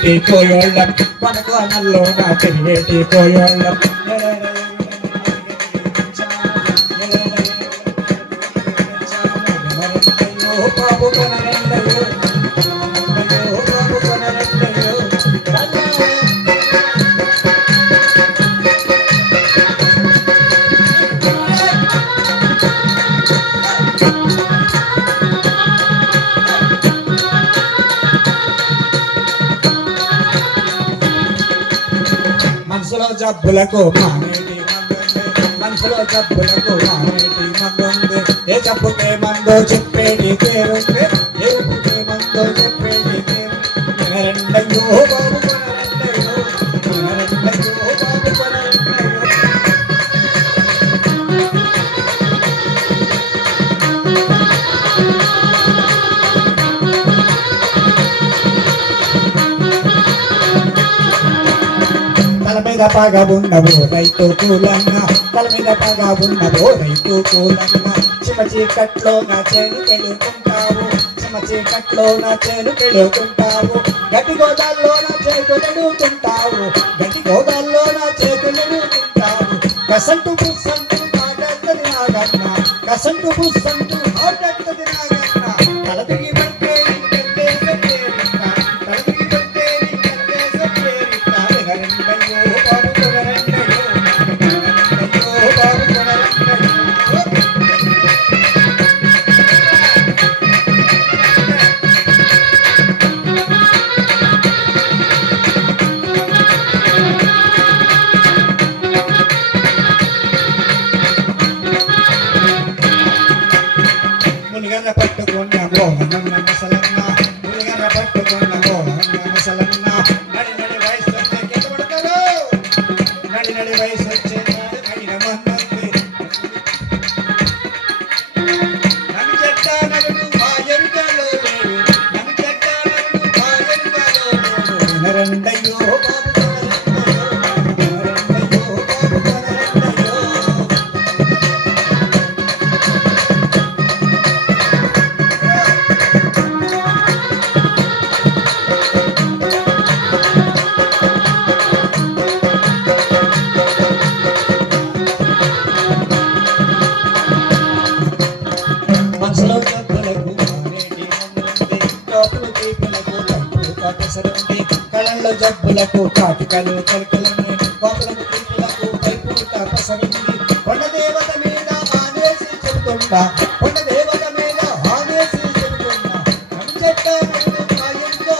తిరిగేటి కోయోళ్ళం మనకు అనల్లో నా తిరిగేటి కోయోళ్ళం బాబు కొనరెండయో బాబు కొనరెండయో మనసులో జబ్బులకు మానేటి మనసులో జబ్బులకు మానేటి మందుంది ఏ జబ్బుకే మందో చెప్పేటి పేరుంది ఏ జబ్బుకే మందో చెప్పేటి పేరు రెండయ్యో బాబు కొనరెండయ్యో రెండయ్యో బాబు కొనరెండయ్యో తల మీద పగా ఉన్నవో రైతు కూలన్నా తల మీద పగా ఉన్నవో రైతు కూలన్నా చిమ చీకట్లో నా చేను పెడుకుంటావు చిమ చీకట్లో నా చేను పెడుకుంటావు గడ్డి గోదాల్లో నా చేతులు నడుకుంటావు గడ్డి గోదాల్లో నా చేతులు నడుకుంటావు కసంటు పుస్సంటు మాటెత్తది నాగన్నా కసంటు పుస్సంటు మాటెత్తది నాగన్నా తల దిగి పట్టే మునిగన పట్టుకున్న మోహనన్న మసలన్న మునిగన పట్టుకున్న మోహనన్న మసలన్న నడి నడి వయసు వచ్చే కెట్టబడతారు నడి నడి వయసు వచ్చే నడిన మన్నంది నన్ను చెట్ట నడుడు మా ఎరుకలో లేడు నన్ను చెట్ట నడుడు మా ఎరుకలో లేడు రెండయ్యో బాబు మనసులో జబ్బులకు మానేటి మందుంది లోపల తీపులకు తప్పు కాటసరుంది కళ్ళల్లో జబ్బులకు కాటికలు కలికలున్నాయి లోపలకు తీపులకు పైపు తపసరుంది కొండ దేవత మీద ఆనేసి చెబుతుందా కొండ దేవత మీద ఆనేసి చెబుతుందా నన్ను చెట్ట నన్ను మా ఇంట్లో